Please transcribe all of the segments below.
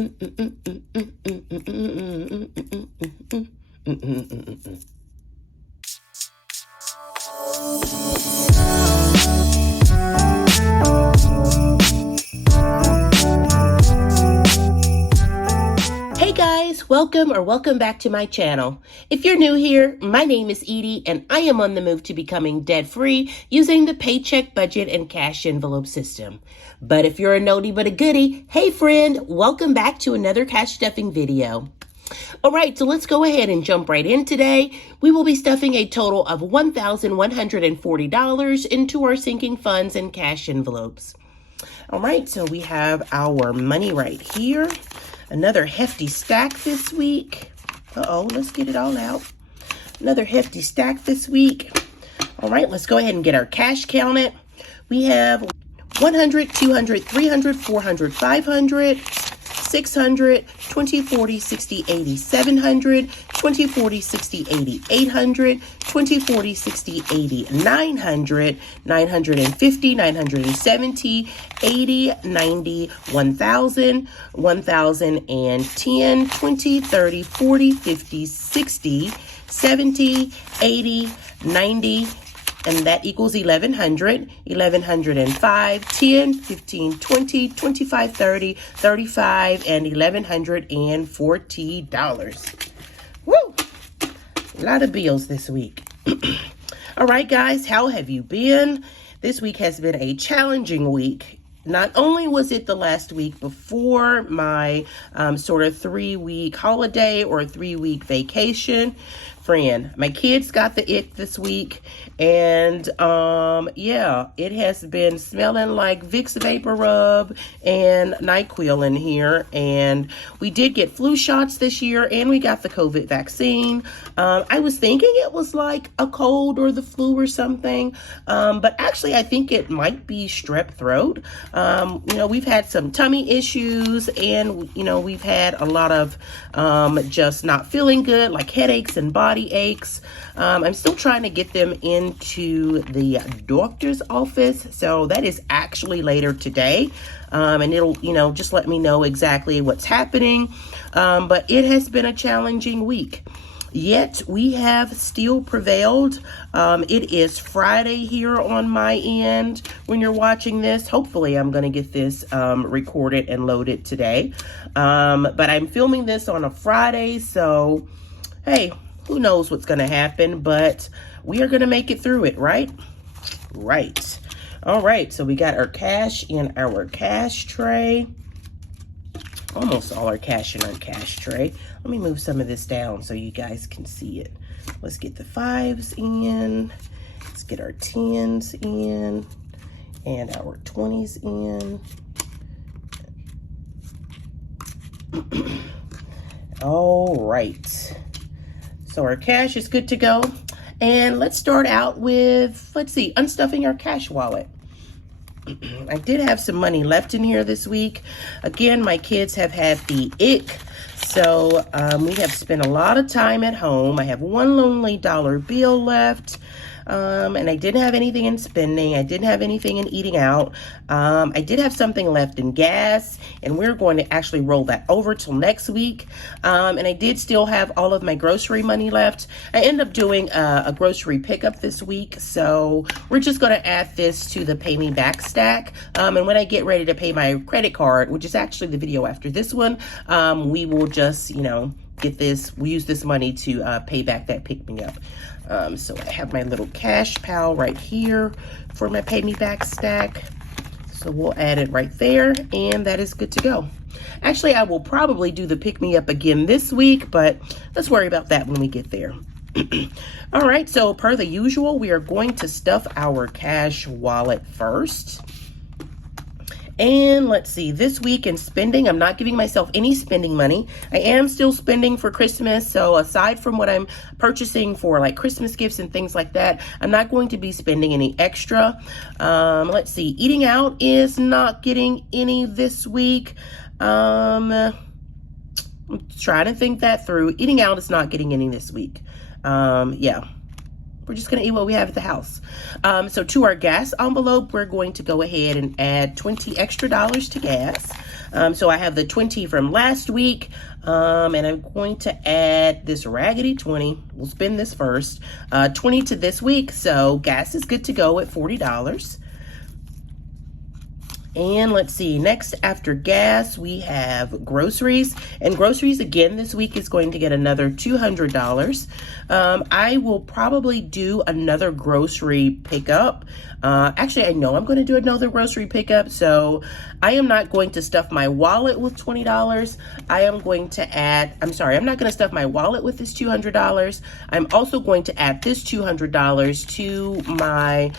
Hey guys, welcome back to my channel. If you're new here, my name is Edie and I am on the move to becoming debt-free using the Paycheck budget and cash envelope system. But if you're a nodie but a goodie, hey friend, welcome back to another cash stuffing video. All right, so let's go ahead and jump right in today. We will be stuffing a total of $1,140 into our sinking funds and cash envelopes. All right, so we have our money right here. Another hefty stack this week. Let's get it all out. Another hefty stack this week. All right, let's go ahead and get our cash counted. We have 100, 200, 300, 400, 500, 600, 20, 40, 60, 80, 700, 20, 40, 60, 80, 800, 20, 40, 60, 80, 900, 950, 970, 80, 90, 1,000, 1,010, 20, 30, 40, 50, 60, 70, 80, 90, and that equals 1,100, 1,105, 10, 15, 20, 25, 30, 35, and $1,140. Woo! A lot of bills this week. All right, guys, how have you been? This week has been a challenging week. Not only was it the last week before my sort of 3-week holiday or 3-week vacation, friend, my kids got the ick this week, and yeah, it has been smelling like Vicks Vapor Rub and NyQuil in here, and we did get flu shots this year, and we got the COVID vaccine. I was thinking it was like a cold or the flu or something, but actually I think it might be strep throat. We've had some tummy issues, and we've had a lot of just not feeling good, like headaches and body aches. I'm still trying to get them into the doctor's office, so that is actually later today, and it'll just let me know exactly what's happening. But it has been a challenging week, yet we have still prevailed. It is Friday here on my end when you're watching this. Hopefully I'm going to get this recorded and loaded today, but I'm filming this on a Friday, so hey, who knows what's going to happen, but we are going to make it through it, right? Right. All right, so we got our cash in our cash tray. Almost all our cash in our cash tray. Let me move some of this down so you guys can see it. Let's get the 5s in. Let's get our 10s in and our 20s in. All right. So our cash is good to go. And let's start out with, unstuffing our cash wallet. I did have some money left in here this week. Again, my kids have had the ick. So we have spent a lot of time at home. I have one lonely dollar bill left. And I didn't have anything in spending. I didn't have anything in eating out. I did have something left in gas, and we're going to actually roll that over till next week. And I did still have all of my grocery money left. I ended up doing a grocery pickup this week, so we're just going to add this to the pay me back stack. And when I get ready to pay my credit card, which is actually the video after this one, we will just, get this, we use this money to pay back that pick me up. So I have my little cash pal right here for my pay me back stack. So we'll add it right there, and that is good to go. Actually, I will probably do the pick me up again this week, but let's worry about that when we get there. All right, so per the usual, we are going to stuff our cash wallet first. And let's see, this week in spending, I'm not giving myself any spending money. I am still spending for Christmas. So aside from what I'm purchasing for like Christmas gifts and things like that, I'm not going to be spending any extra. Let's see, eating out is not getting any this week. I'm trying to think that through. Eating out is not getting any this week. Yeah. We're just going to eat what we have at the house. So to our gas envelope, we're going to go ahead and add $20 extra to gas. So I have the 20 from last week, and I'm going to add this raggedy 20. We'll spend this first. 20 to this week, so gas is good to go at $40. And let's see, next after gas, we have groceries. And groceries again this week is going to get another $200. I will probably do another grocery pickup. Actually, I know I'm going to do another grocery pickup. So I am not going to stuff my wallet with $20. I am going to add, I'm not going to stuff my wallet with this $200. I'm also going to add this $200 to my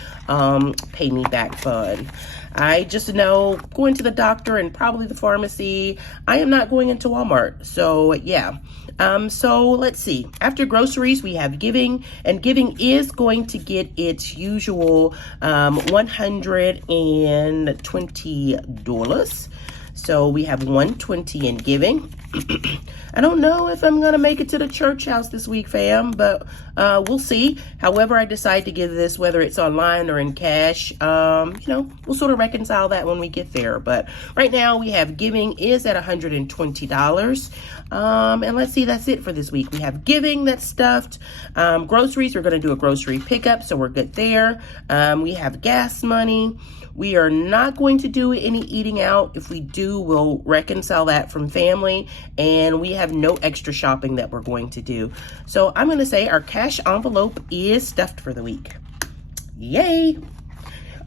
Pay Me Back fund. I just know going to the doctor and probably the pharmacy, I am not going into Walmart. So yeah. So let's see. After groceries, we have giving, and giving is going to get its usual $120. So we have $120 in giving. I don't know if I'm going to make it to the church house this week, fam, but we'll see. However I decide to give this, whether it's online or in cash, we'll sort of reconcile that when we get there. But right now we have giving is at $120. And let's see, that's it for this week. We have giving that's stuffed. Groceries, we're going to do a grocery pickup, so we're good there. We have gas money. We are not going to do any eating out. If we do, we'll reconcile that from family. And we have no extra shopping that we're going to do. So I'm going to say our cash envelope is stuffed for the week. Yay!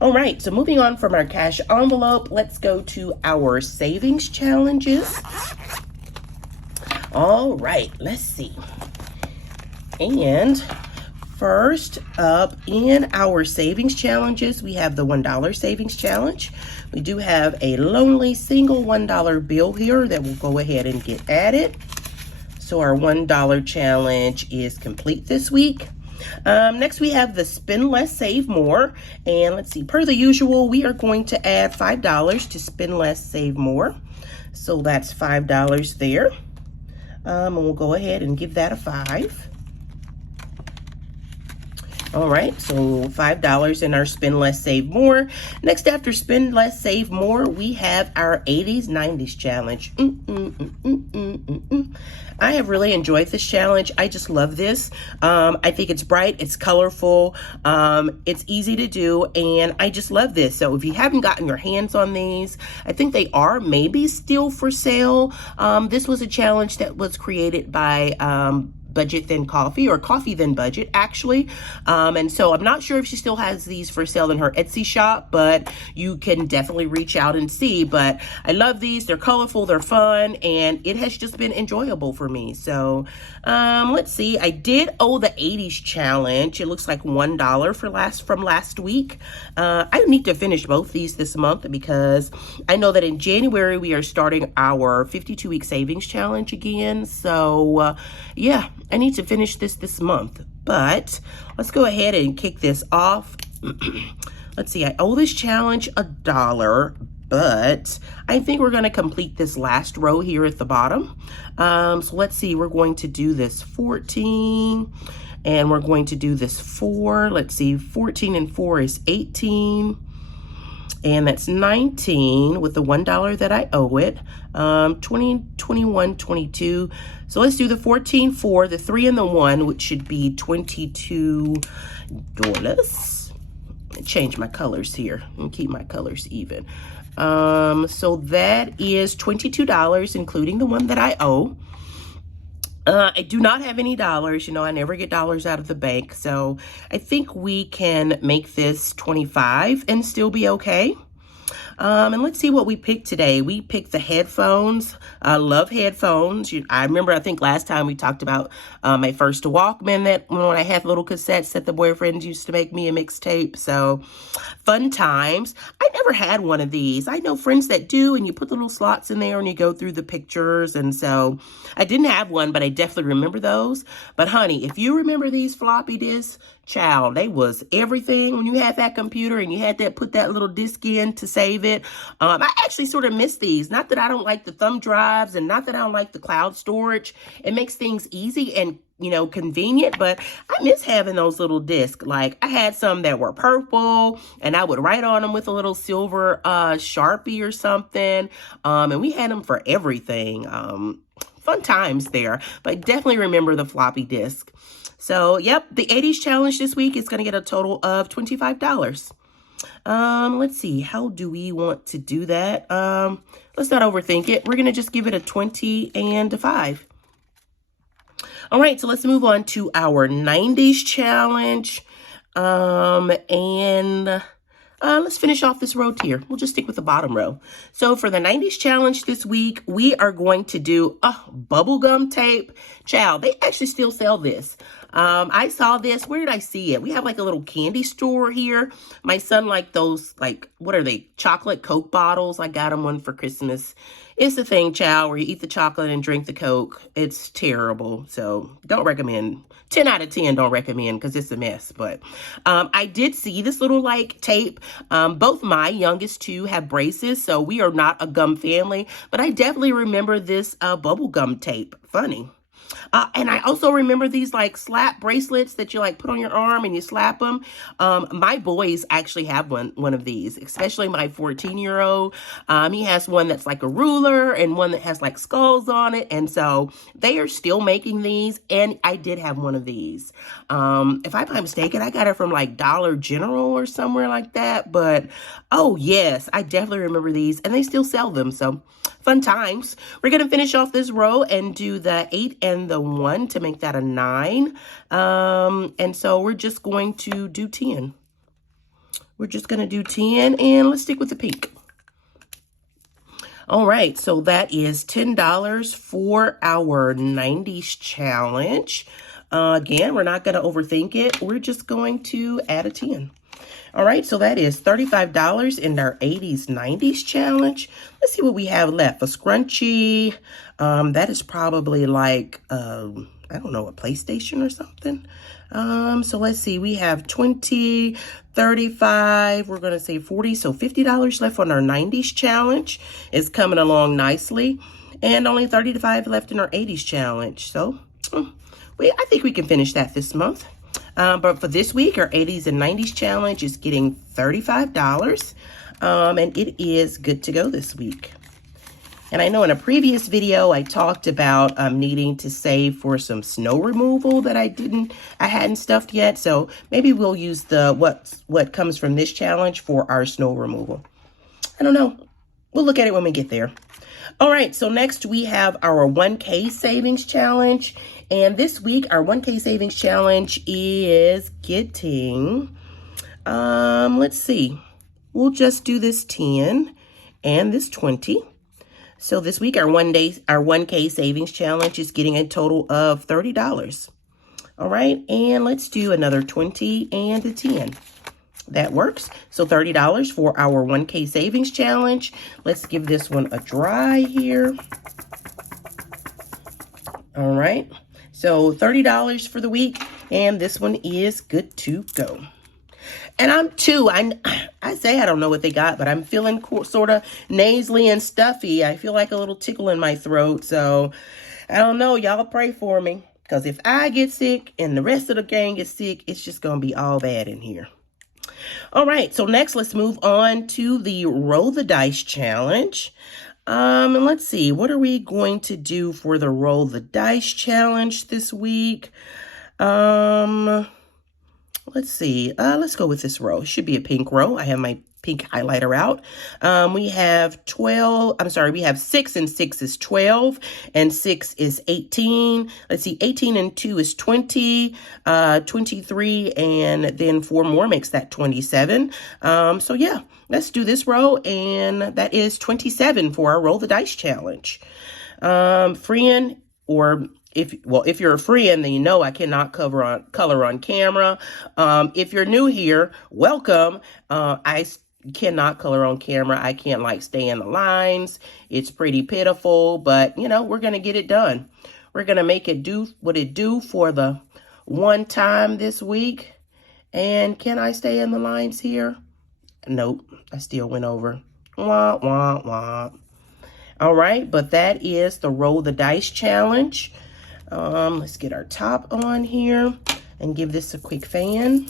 All right, so moving on from our cash envelope, let's go to our savings challenges. All right, let's see. And first up in our savings challenges, we have the $1 savings challenge. We do have a lonely single $1 bill here that we'll go ahead and get added. So our $1 challenge is complete this week. Next we have the spend less, save more. And let's see, per the usual, we are going to add $5 to spend less, save more. So that's $5 there. And we'll go ahead and give that a 5. All right, so $5 in our spend less, save more. Next, after spend less, save more, we have our 80s, 90s challenge. I have really enjoyed this challenge. I just love this. I think it's bright, it's colorful, it's easy to do, and I just love this. So if you haven't gotten your hands on these, I think they are maybe still for sale. This was a challenge that was created by Budget Then Coffee, or Coffee Then Budget, actually. And so I'm not sure if she still has these for sale in her Etsy shop, but you can definitely reach out and see. But I love these. They're colorful, they're fun, and it has just been enjoyable for me. So let's see. I did owe the 80s challenge. It looks like $1 from last week. I need to finish both these this month because I know that in January we are starting our 52-week savings challenge again. So yeah, I need to finish this month, but let's go ahead and kick this off. Let's see, I owe this challenge $1, but I think we're going to complete this last row here at the bottom. So let's see, we're going to do this 14, and we're going to do this 4. Let's see, 14 and 4 is 18. And that's 19 with the $1 that I owe it. 20, 21, 22. So let's do the 14, 4, the 3 and the 1, which should be $22. Change my colors here and keep my colors even. So that is $22, including the one that I owe. I do not have any dollars. I never get dollars out of the bank. So I think we can make this 25 and still be okay. And let's see what we picked today. We picked the headphones. I love headphones. I remember, I think last time we talked about my first Walkman, that when I had little cassettes that the boyfriends used to make me a mixtape. So fun times. I never had one of these. I know friends that do, and you put the little slots in there and you go through the pictures. And so I didn't have one, but I definitely remember those. But honey, if you remember these floppy disks, child, they was everything. When you had that computer and you had that, put that little disc in to save it. I actually sort of miss these. Not that I don't like the thumb drives, and not that I don't like the cloud storage. It makes things easy and you know, convenient, but I miss having those little discs. Like I had some that were purple and I would write on them with a little silver Sharpie or something. And we had them for everything. Fun times there, but definitely remember the floppy disk. So, yep, the 80s challenge this week is going to get a total of $25. Let's see, how do we want to do that? Let's not overthink it. We're going to just give it a 20 and a 5. All right, so let's move on to our 90s challenge. Let's finish off this row tier. We'll just stick with the bottom row. So for the 90s challenge this week, we are going to do bubblegum tape. Child, they actually still sell this. I saw this. Where did I see it? We have like a little candy store here. My son liked those, like, what are they? Chocolate Coke bottles. I got him one for Christmas. It's the thing, child, where you eat the chocolate and drink the Coke. It's terrible. So don't recommend. 10 out of 10 don't recommend because it's a mess. But I did see this little like tape. Both my youngest two have braces, so we are not a gum family. But I definitely remember this bubble gum tape. Funny. And I also remember these like slap bracelets that you like put on your arm and you slap them. My boys actually have one of these, especially my 14-year-old. He has one that's like a ruler and one that has like skulls on it. And so they are still making these. And I did have one of these. If I'm not mistaken, I got it from like Dollar General or somewhere like that. But oh yes, I definitely remember these and they still sell them. So fun times. We're going to finish off this row and do the 8 and the 1 to make that a 9. And so we're just going to do 10. We're just going to do 10 and let's stick with the pink. All right, so that is $10 for our 90s challenge. Again, we're not going to overthink it. We're just going to add a 10. All right, so that is $35 in our 80s, 90s challenge. Let's see what we have left. A scrunchie. That is probably like, I don't know, a PlayStation or something. So let's see. We have 20, 35. We're going to say 40. So $50 left on our 90s challenge. It's coming along nicely. And only 35 left in our 80s challenge. So I think we can finish that this month. But for this week, our 80s and 90s challenge is getting $35. And it is good to go this week. And I know in a previous video, I talked about needing to save for some snow removal that I hadn't stuffed yet. So maybe we'll use the what comes from this challenge for our snow removal. I don't know. We'll look at it when we get there. All right, so next we have our 1K savings challenge. And this week, our 1K savings challenge is getting, let's see, we'll just do this 10 and this 20. So this week, our 1K savings challenge is getting a total of $30. All right, and let's do another 20 and a 10. That works. So $30 for our 1K savings challenge. Let's give this one a dry here. All right. So $30 for the week, and this one is good to go. And I say I don't know what they got, but I'm feeling sort of nasally and stuffy. I feel like a little tickle in my throat. So I don't know. Y'all pray for me, because if I get sick and the rest of the gang is sick, it's just going to be all bad in here. All right, so next let's move on to the Roll the Dice challenge. And let's see, what are we going to do for the Roll the Dice challenge this week? Let's see, let's go with this row. It should be a pink row. I have my pink highlighter out. We have 6 and 6 is 12 and 6 is 18. Let's see, 18 and 2 is 20, 23, and then 4 more makes that 27. So yeah, let's do this row, and that is 27 for our Roll the Dice challenge. Friend, or if you're a friend, then you know I cannot color on camera. If you're new here, welcome. I cannot color on camera. I can't like stay in the lines. It's pretty pitiful, but you know, we're going to get it done. We're going to make it do what it do for the one time this week. And can I stay in the lines here? Nope. I still went over. Wah, wah, wah. All right. But that is the Roll the Dice challenge. Let's get our top on here and give this a quick fan.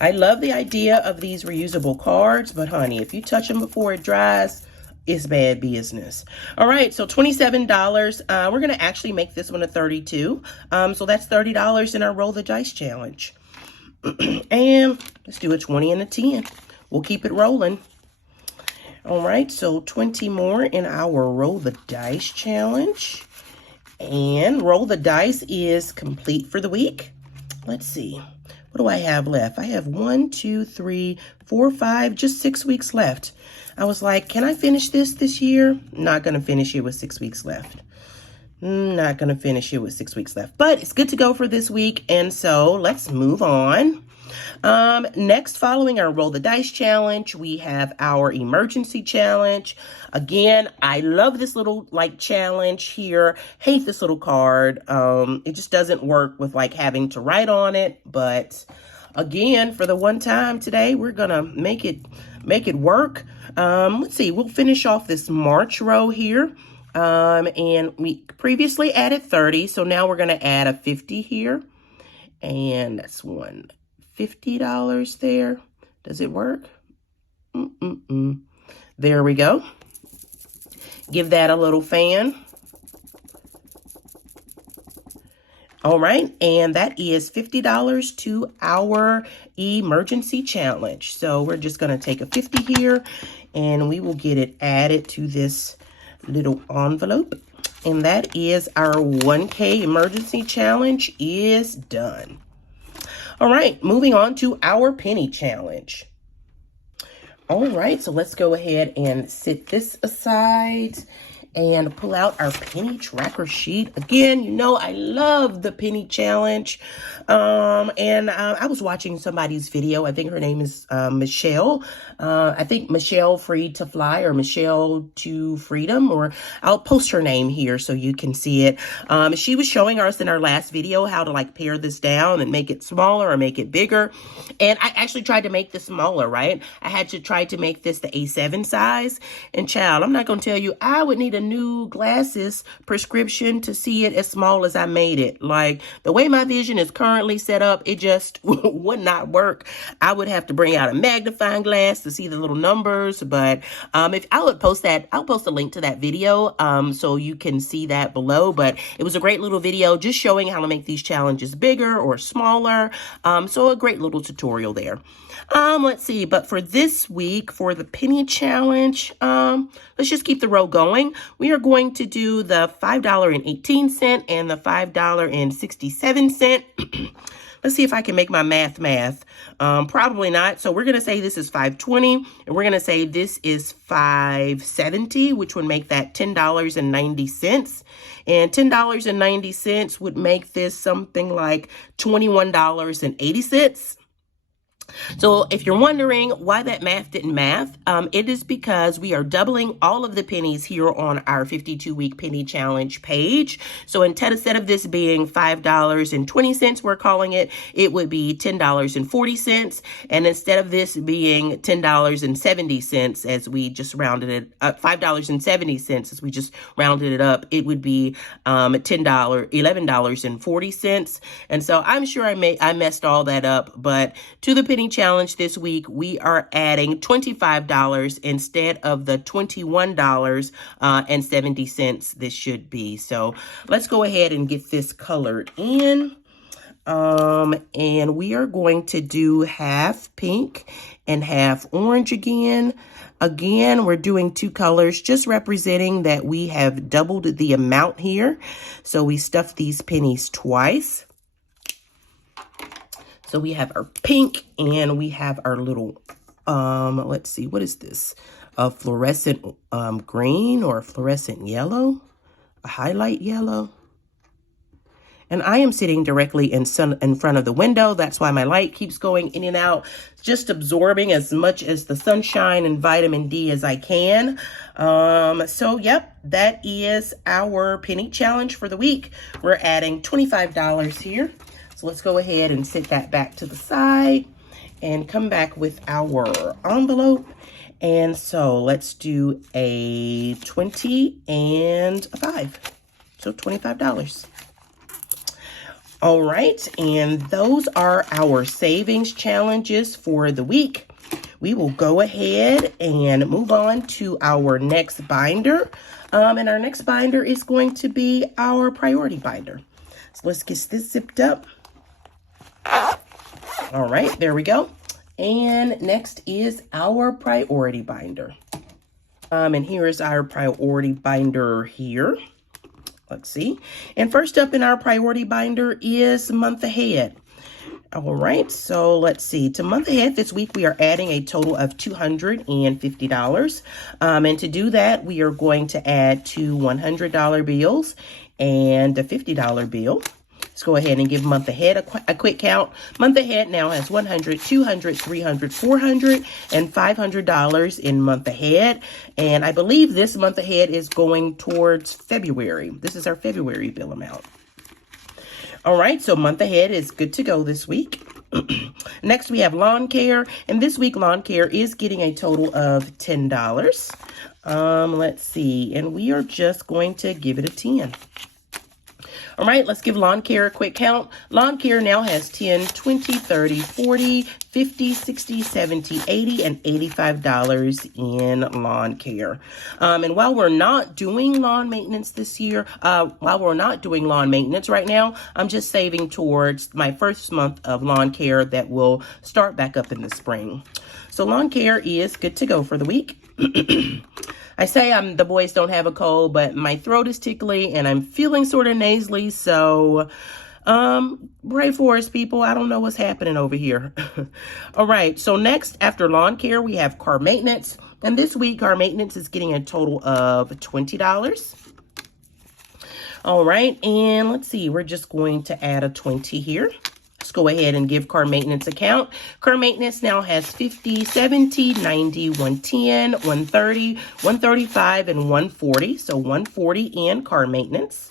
I love the idea of these reusable cards, but honey, if you touch them before it dries, it's bad business. All right, so $27. We're gonna actually make this one a $32. So that's $30 in our Roll the Dice challenge. And let's do a 20 and a 10. We'll keep it rolling. All right, so 20 more in our Roll the Dice challenge. And Roll the Dice is complete for the week. Let's see. What do I have left? I have 1, 2, 3, 4, 5, just 6 weeks left. I was like, can I finish this year? Not going to finish it with 6 weeks left. Not going to finish it with 6 weeks left. But it's good to go for this week. And so let's move on. Next, following our Roll the Dice challenge, we have our emergency challenge. Again, I love this little challenge here. Hate this little card. It just doesn't work with having to write on it. But again, for the one time today, we're gonna make it work. Let's see. We'll finish off this March row here. And we previously added 30, so now we're gonna add a 50 here, and that's $50 there. Does it work? There we go. Give that a little fan. All right, and that is $50 to our emergency challenge. So we're just gonna take a 50 here, and we will get it added to this little envelope. And that is our 1K emergency challenge is done. All right, moving on to our penny challenge. All right, so let's go ahead and set this aside and pull out our penny tracker sheet. Again, you know, I love the penny challenge. I was watching somebody's video. I think her name is Michelle. I think Michelle Free to Fly or Michelle to Freedom, or I'll post her name here so you can see it. She was showing us in our last video how to pare this down and make it smaller or make it bigger. And I actually tried to make this smaller, right? I had to try to make this the A7 size. And child, I'm not going to tell you, I would need a new glasses prescription to see it as small as I made it. The way my vision is currently set up, it just would not work. I would have to bring out a magnifying glass to see the little numbers. But if I would post that, I'll post a link to that video so you can see that below. But it was a great little video just showing how to make these challenges bigger or smaller. So a great little tutorial there. Let's see. But for this week, for the penny challenge, let's just keep the row going. We are going to do the $5.18 and the $5.67. Let's see if I can make my math. Probably not. So we're going to say this is $5.20, and we're going to say this is $5.70, which would make that $10.90. And $10.90 would make this something like $21.80. So if you're wondering why that math didn't math, it is because we are doubling all of the pennies here on our 52-week penny challenge page. So instead of this being $5.20, we're calling it, it would be $10.40. And instead of this being $10.70, as we just rounded it up, $5.70 as we just rounded it up, it would be $11.40. And so I'm sure I messed all that up, but to the penny challenge this week, we are adding $25 instead of the $21.70 this should be. So let's go ahead and get this colored in. And we are going to do half pink and half orange again. Again, we're doing two colors, just representing that we have doubled the amount here. So we stuff these pennies twice. So we have our pink and we have our little, let's see, what is this? A fluorescent green or a fluorescent yellow, a highlight yellow. And I am sitting directly in front of the window. That's why my light keeps going in and out, just absorbing as much as the sunshine and vitamin D as I can. So, yep, that is our penny challenge for the week. We're adding $25 here. So let's go ahead and set that back to the side and come back with our envelope. And so let's do a 20 and a 5. So $25. All right, and those are our savings challenges for the week. We will go ahead and move on to our next binder. And our next binder is going to be our priority binder. So let's get this zipped up. All right, there we go. And next is our priority binder. And here is our priority binder here. Let's see. And first up in our priority binder is month ahead. All right, so let's see. To month ahead this week, we are adding a total of $250. And to do that, we are going to add two $100 bills and a $50 bill. Let's go ahead and give month ahead a quick count. Month ahead now has $100, $200, $300, $400, and $500 in month ahead. And I believe this month ahead is going towards February. This is our February bill amount. All right, so month ahead is good to go this week. Next, we have lawn care. And this week, lawn care is getting a total of $10. Let's see. And we are just going to give it a 10. All right, let's give lawn care a quick count. Lawn care now has 10, 20, 30, 40, 50, 60, 70, 80, and $85 in lawn care. And while we're not doing lawn maintenance this year, while we're not doing lawn maintenance right now, I'm just saving towards my first month of lawn care that will start back up in the spring. So lawn care is good to go for the week. I say the boys don't have a cold, but my throat is tickly and I'm feeling sort of nasally. So pray for us, people. I don't know what's happening over here. All right. So next, after lawn care, we have car maintenance. And this week, car maintenance is getting a total of $20. All right. And let's see, we're just going to add a 20 here. Let's go ahead and give car maintenance a count. Car maintenance now has 50, 70, 90, 110, 130, 135, and 140. So 140 in car maintenance.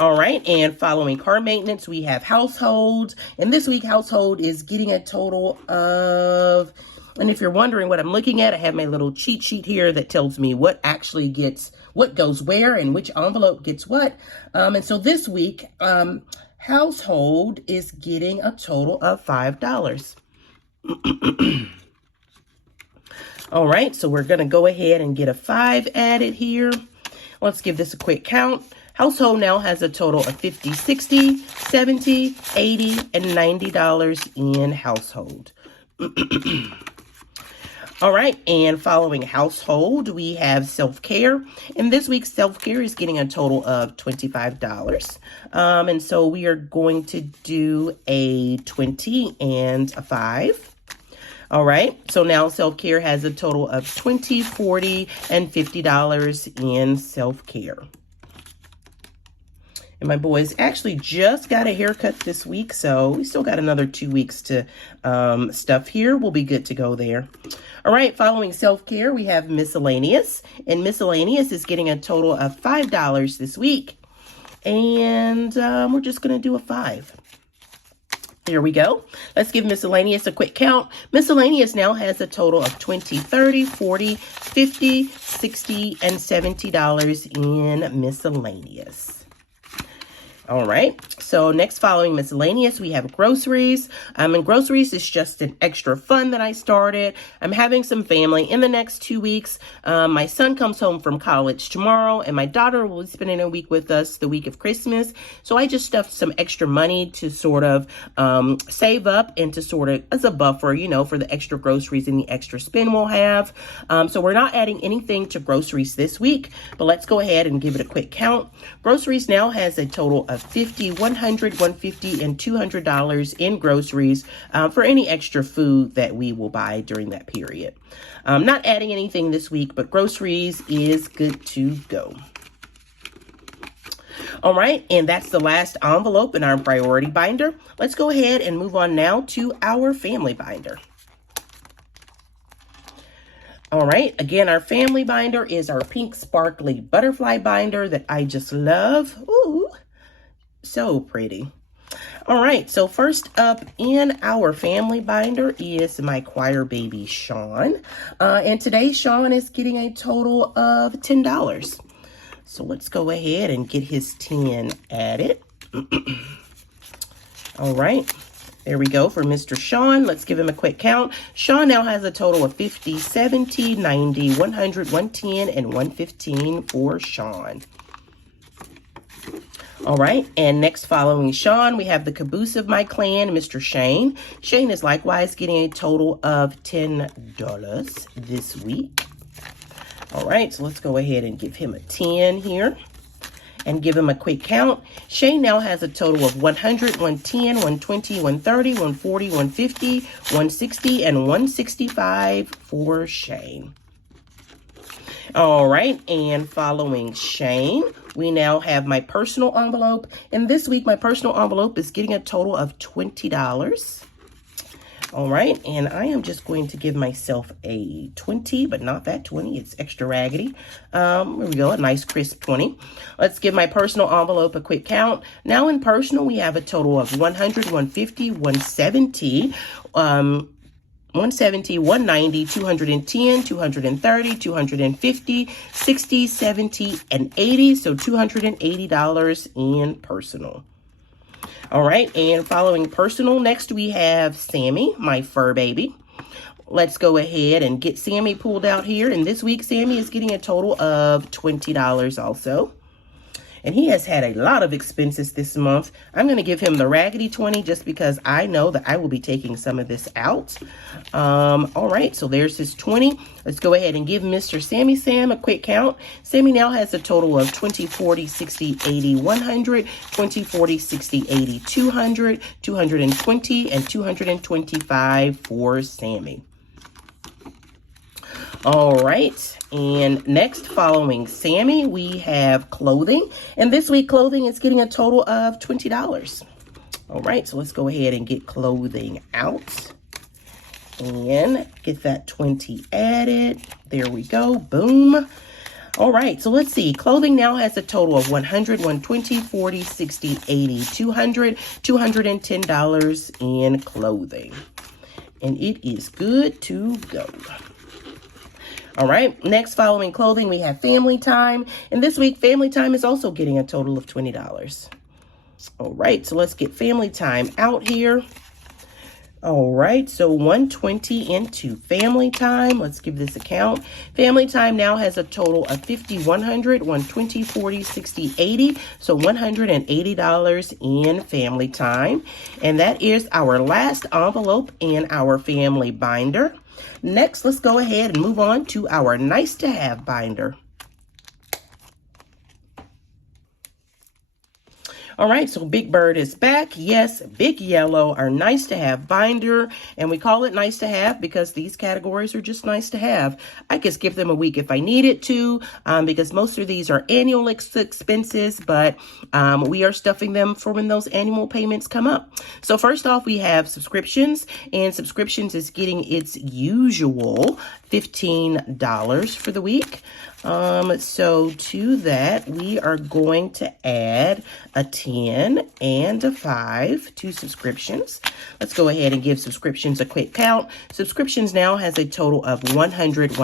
All right, and following car maintenance, we have household. And this week, household is getting a total of, and if you're wondering what I'm looking at, I have my little cheat sheet here that tells me what actually gets, what goes where and which envelope gets what. And so this week, household is getting a total of $5. All right, so we're going to go ahead and get a 5 added here. Let's give this a quick count. Household now has a total of $50, $60, $70, $80, and $90 in household. All right, and following household, we have self-care. And this week's self-care is getting a total of $25. And so we are going to do a 20 and a 5. All right, so now self-care has a total of $20, $40, and $50 in self-care. And my boys actually just got a haircut this week, so we still got another 2 weeks to stuff here. We'll be good to go there. All right, following self-care, we have miscellaneous. And miscellaneous is getting a total of $5 this week. And we're just going to do a 5. There we go. Let's give miscellaneous a quick count. Miscellaneous now has a total of $20, $30, $40, $50, $60, and $70 in miscellaneous. All right, so next following miscellaneous, we have groceries. And groceries is just an extra fund that I started. I'm having some family in the next 2 weeks. My son comes home from college tomorrow, and my daughter will be spending a week with us the week of Christmas. So I just stuffed some extra money to sort of save up and to sort of, as a buffer, you know, for the extra groceries and the extra spend we'll have. So we're not adding anything to groceries this week, but let's go ahead and give it a quick count. Groceries now has a total of $50, $100, $150, and $200 in groceries for any extra food that we will buy during that period. Not adding anything this week, but groceries is good to go. All right, and that's the last envelope in our priority binder. Let's go ahead and move on now to our family binder. All right, again, our family binder is our pink sparkly butterfly binder that I just love. Ooh, so pretty. All right, so first up in our family binder is my choir baby, Sean. And today, Sean is getting a total of $10. So let's go ahead and get his 10 added. All right. There we go for Mr. Sean. Let's give him a quick count. Sean now has a total of 50, 70, 90, 100, 110, and 115 for Sean. All right, and next following Sean, we have the caboose of my clan, Mr. Shane. Shane is likewise getting a total of $10 this week. All right, so let's go ahead and give him a 10 here and give him a quick count. Shane now has a total of 100, 110, 120, 130, 140, 150, 160, and 165 for Shane. All right, and following Shane, we now have my personal envelope. And this week, my personal envelope is getting a total of $20. All right, and I am just going to give myself a 20, but not that 20. It's extra raggedy. Here we go, a nice crisp 20. Let's give my personal envelope a quick count. Now in personal, we have a total of 100, 150, 170, 170, 190, 210, 230, 250, 60, 70, and 80. So $280 in personal. All right, and following personal, next we have Sammy, my fur baby. Let's go ahead and get Sammy pulled out here. And this week, Sammy is getting a total of $20 also. And he has had a lot of expenses this month. I'm going to give him the raggedy 20 just because I know that I will be taking some of this out. All right, so there's his 20. Let's go ahead and give Mr. Sammy Sam a quick count. Sammy now has a total of 20, 40, 60, 80, 100, 20, 40, 60, 80, 200, 220, and 225 for Sammy. All right, and next following Sammy, we have clothing. And this week, clothing is getting a total of $20. All right, so let's go ahead and get clothing out and get that 20 added. There we go, boom. All right, so let's see. Clothing now has a total of 100, 120, 40, 60, 80, 200, $210 in clothing. And it is good to go. All right, next following clothing, we have family time. And this week, family time is also getting a total of $20. All right, so let's get family time out here. All right, so 120 into family time. Let's give this a count. Family time now has a total of 50, 100, 120, 40, 60, 80. So $180 in family time. And that is our last envelope in our family binder. Next, let's go ahead and move on to our nice to have binder. All right, so Big Bird is back. Yes, Big Yellow, our nice to have binder. And we call it nice to have because these categories are just nice to have. I could skip them a week if I needed to because most of these are annual expenses, but we are stuffing them for when those annual payments come up. So first off, we have subscriptions, and subscriptions is getting its usual $15 for the week. So to that, we are going to add a 10 and a 5 to subscriptions. Let's go ahead and give subscriptions a quick count. Subscriptions now has a total of 50, 100,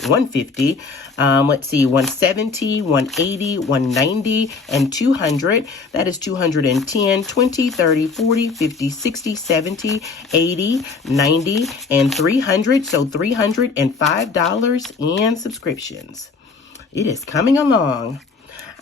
150. Let's see, 170, 180, 190, and 200. That is 210, 20, 30, 40, 50, 60, 70, 80, 90, and 300. So $305 in subscriptions. It is coming along.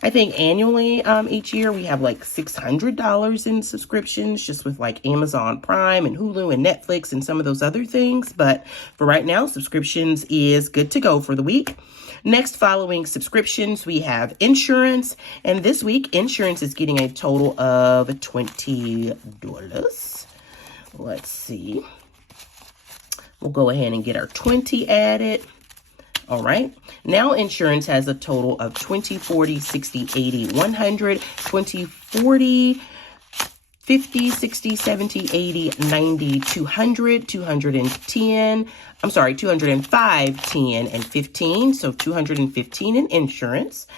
I think annually, each year, we have like $600 in subscriptions, just with like Amazon Prime and Hulu and Netflix and some of those other things. But for right now, subscriptions is good to go for the week. Next, following subscriptions, we have insurance. And this week, insurance is getting a total of $20. Let's see. We'll go ahead and get our 20 added. All right. Now insurance has a total of 20, 40, 60, 80, 100, 20, 40, 50, 60, 70, 80, 90, 200, 210. I'm sorry, 205, 10, and 15. So 215 in insurance.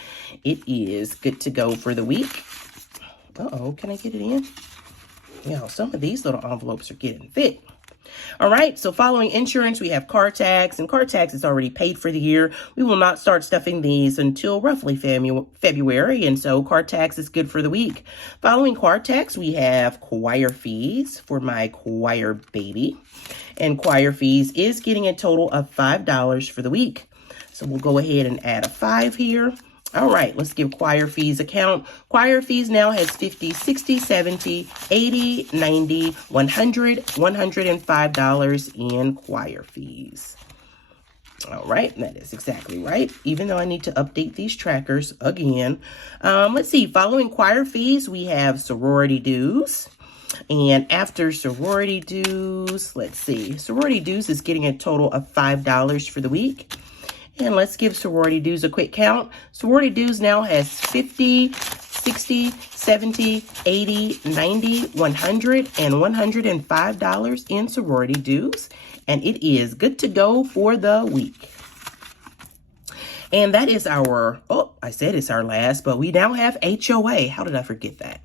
It is good to go for the week. Uh-oh, can I get it in? Yeah, some of these little envelopes are getting thick. All right, so following insurance, we have car tax, and car tax is already paid for the year. We will not start stuffing these until roughly February, and so car tax is good for the week. Following car tax, we have choir fees for my choir baby, and choir fees is getting a total of $5 for the week. So we'll go ahead and add a 5 here. All right, let's give choir fees a count. Choir fees now has 50, 60, 70, 80, 90, 100, $105 in choir fees. All right, that is exactly right, even though I need to update these trackers again. Let's see, following choir fees, we have sorority dues. And after sorority dues, let's see, sorority dues is getting a total of $5 for the week. And let's give sorority dues a quick count. Sorority dues now has 50, 60, 70, 80, 90, 100, and $105 in sorority dues. And it is good to go for the week. And that is our, I said it's our last, but we now have HOA. How did I forget that?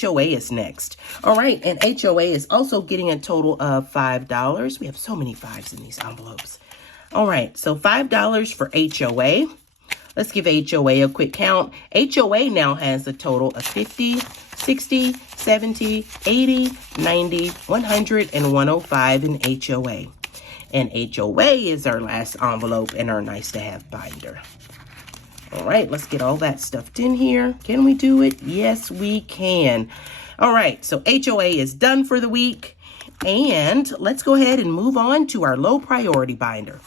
HOA is next. All right, and HOA is also getting a total of $5. We have so many 5s in these envelopes. All right, so $5 for HOA. Let's give HOA a quick count. HOA now has a total of 50, 60, 70, 80, 90, 100, and 105 in HOA. And HOA is our last envelope in our nice to have binder. All right, let's get all that stuffed in here. Can we do it? Yes, we can. All right, so HOA is done for the week. And let's go ahead and move on to our low priority binder.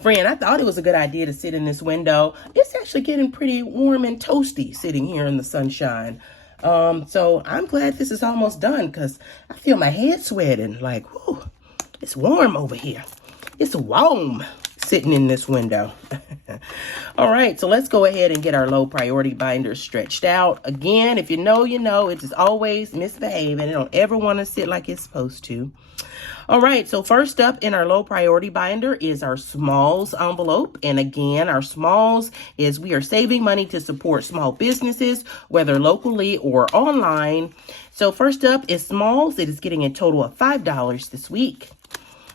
Friend, I thought it was a good idea to sit in this window. It's actually getting pretty warm and toasty sitting here in the sunshine. So I'm glad this is almost done because I feel my head sweating. Like, whoo, it's warm over here. It's warm sitting in this window. All right, so let's go ahead and get our low priority binder stretched out. Again, if you know, you know, it's always misbehaving. It don't ever want to sit like it's supposed to. All right, so first up in our low priority binder is our smalls envelope. And again, our smalls is we are saving money to support small businesses, whether locally or online. So first up is smalls. It is getting a total of $5 this week.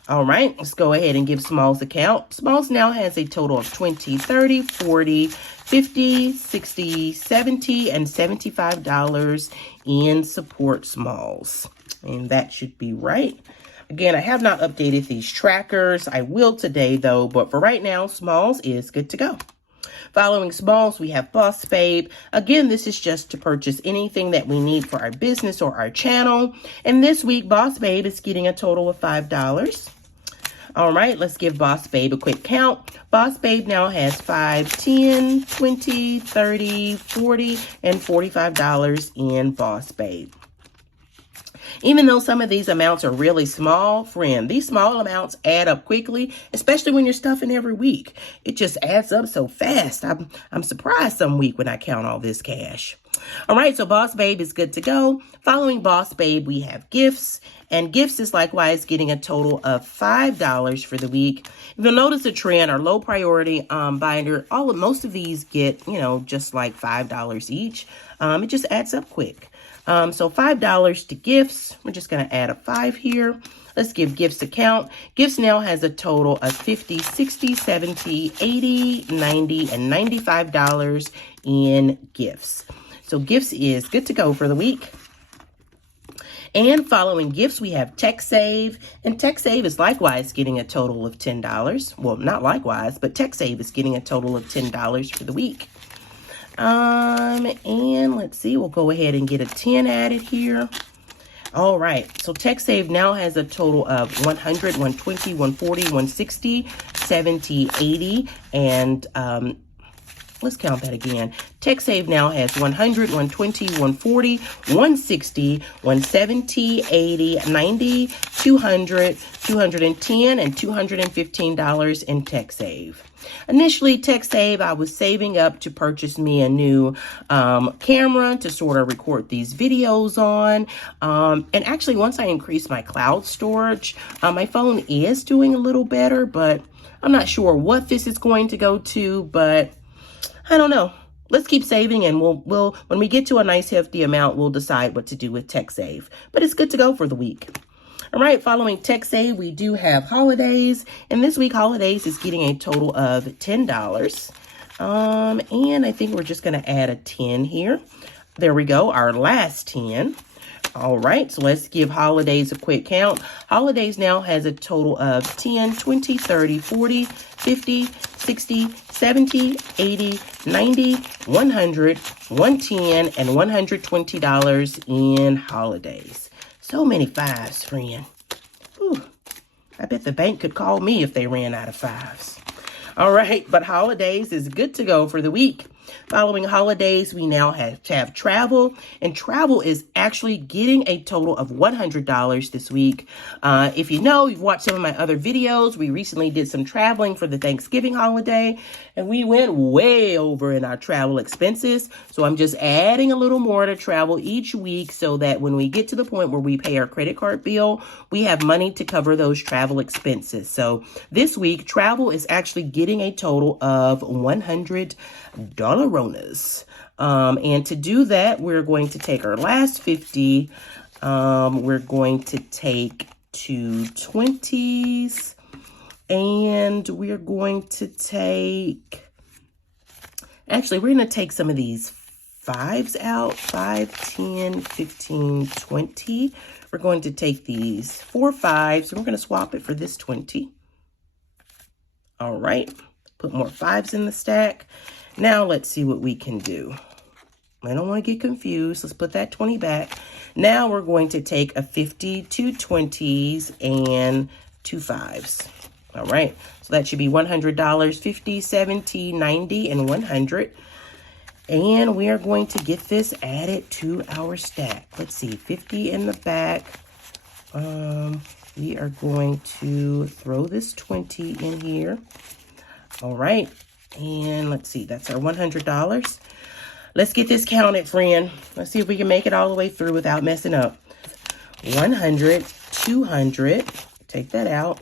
All right, let's go ahead and give Smalls a count. Smalls now has a total of 20, 30, 40, 50, 60, 70, and $75 in support Smalls. And that should be right. Again, I have not updated these trackers. I will today, though, but for right now, Smalls is good to go. Following Smalls, we have Boss Babe. Again, this is just to purchase anything that we need for our business or our channel. And this week, Boss Babe is getting a total of $5. All right, let's give Boss Babe a quick count. Boss Babe now has 5, 10, 20, 30, 40, and $45 in Boss Babe. Even though some of these amounts are really small, friend, these small amounts add up quickly, especially when you're stuffing every week. It just adds up so fast. I'm surprised some week when I count all this cash. All right, so Boss Babe is good to go. Following Boss Babe, we have Gifts. And Gifts is likewise getting a total of $5 for the week. If you'll notice a trend, our low priority binder, most of these get, just like $5 each. It just adds up quick. So $5 to Gifts. We're just going to add a 5 here. Let's give Gifts a count. Gifts now has a total of 50, 60, 70, 80, 90, and $95 in Gifts. So Gifts is good to go for the week. And following Gifts, we have TechSave. And TechSave is likewise getting a total of $10. Well, not likewise, but TechSave is getting a total of $10 for the week. And let's see, we'll go ahead and get a 10 added here. All right, so TechSave now has a total of 100, 120, 140, 160, 70, 80, and let's count that again. TechSave now has 100, 120, 140, 160, 170, 80, 90, 200, 210, and $215 in TechSave. Initially, TechSave, I was saving up to purchase me a new camera to sort of record these videos on. And actually, once I increased my cloud storage, my phone is doing a little better, but I'm not sure what this is going to go to, but I don't know. Let's keep saving, and we'll when we get to a nice hefty amount, we'll decide what to do with TechSave. But it's good to go for the week. All right, following tech save, we do have holidays. And this week, holidays is getting a total of $10. And I think we're just going to add a 10 here. There we go, our last 10. All right, so let's give holidays a quick count. Holidays now has a total of 10, 20, 30, 40, 50, 60, 70, 80, 90, 100, 110, and $120 in holidays. So many fives, friend. Whew. I bet the bank could call me if they ran out of fives. All right, but holidays is good to go for the week. Following holidays, we now have travel, and travel is actually getting a total of $100 this week. If you know, you've watched some of my other videos, we recently did some traveling for the Thanksgiving holiday, and we went way over in our travel expenses. So I'm just adding a little more to travel each week so that when we get to the point where we pay our credit card bill, we have money to cover those travel expenses. So this week, travel is actually getting a total of $100. And to do that, we're going to take our last 50. We're going to take 2 20s, and we're going to take, actually, we're going to take some of these 5s out, 5, 10, 15, 20. We're going to take these 4 5s, and we're going to swap it for this 20. All right, put more 5s in the stack. Now let's see what we can do. I don't want to get confused. Let's put that 20 back. Now we're going to take a 50, 2 20s, and 2 5s. All right, so that should be $100, 50, 70, 90, and 100. And we are going to get this added to our stack. Let's see, 50 in the back. We are going to throw this 20 in here. All right. And let's see, that's our $100. Let's get this counted, friend. Let's see if we can make it all the way through without messing up. 100, 200, take that out.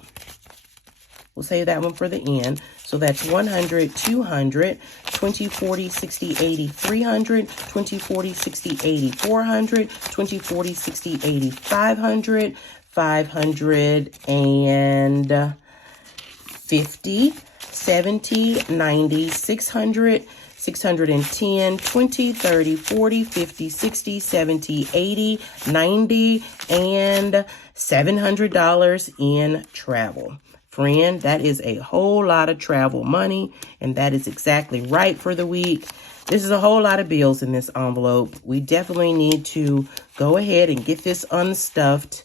We'll save that one for the end. So that's 100, 200, 20, 40, 60, 80, 300, 20, 40, 60, 80, 400, 20, 40, 60, 80, 500, 500, and 50. 70, 90, 600, 610, 20, 30, 40, 50, 60, 70, 80, 90, and $700 in travel. Friend, that is a whole lot of travel money, and that is exactly right for the week. This is a whole lot of bills in this envelope. We definitely need to go ahead and get this unstuffed.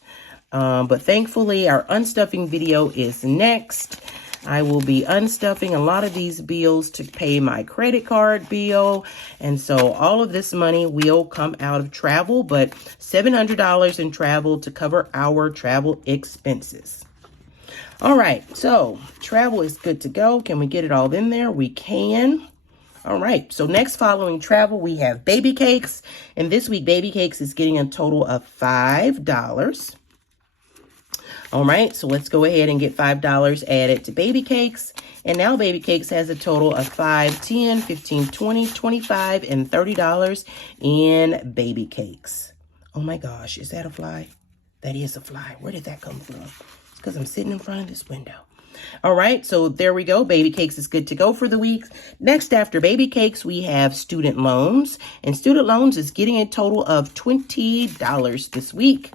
But thankfully, our unstuffing video is next. I will be unstuffing a lot of these bills to pay my credit card bill. And so all of this money will come out of travel, but $700 in travel to cover our travel expenses. All right, so travel is good to go. Can we get it all in there? We can. All right, so next following travel, we have baby cakes. And this week, baby cakes is getting a total of $5. All right, so let's go ahead and get $5 added to baby cakes. And now baby cakes has a total of 5, 10, 15, 20, 25, and $30 in baby cakes. Oh my gosh, is that a fly? That is a fly. Where did that come from? It's because I'm sitting in front of this window. All right, so there we go. Baby cakes is good to go for the week. Next, after baby cakes, we have student loans. And student loans is getting a total of $20 this week.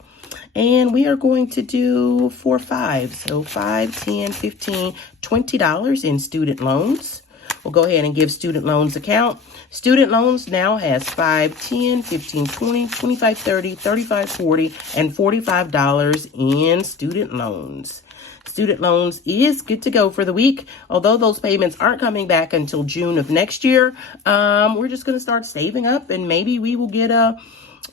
And we are going to do 4 5. So 5, 10, 15, $20 in student loans. We'll go ahead and give student loans a count. Student loans now has 5, 10, 15, 20, 25, 30, 35, 40, and $45 in student loans. Student loans is good to go for the week. Although those payments aren't coming back until June of next year, we're just going to start saving up, and maybe we will get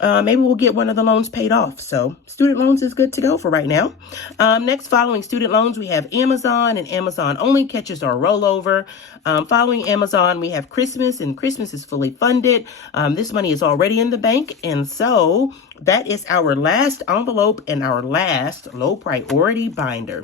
maybe we'll get one of the loans paid off. So student loans is good to go for right now. Next, following student loans, we have Amazon, and Amazon only catches our rollover. Following Amazon, we have Christmas, and Christmas is fully funded. This money is already in the bank. And so that is our last envelope and our last low priority binder.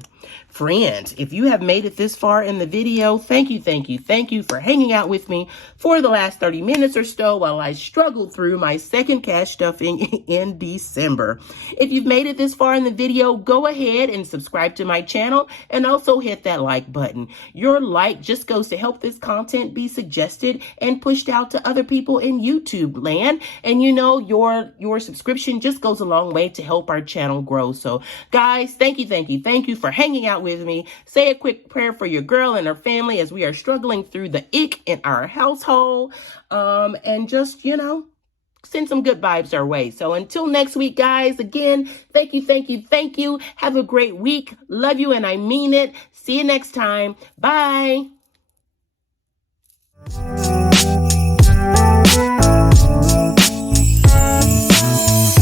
Friends, if you have made it this far in the video, thank you for hanging out with me for the last 30 minutes or so while I struggled through my second cash stuffing in December. If you've made it this far in the video, go ahead and subscribe to my channel and also hit that like button. Your like just goes to help this content be suggested and pushed out to other people in YouTube land. And you know, your subscription just goes a long way to help our channel grow. So guys, thank you for hanging out with me. Say a quick prayer for your girl and her family as we are struggling through the ick in our household. And just, you know, send some good vibes our way. So until next week, guys, again, thank you. Have a great week. Love you, and I mean it. See you next time. Bye.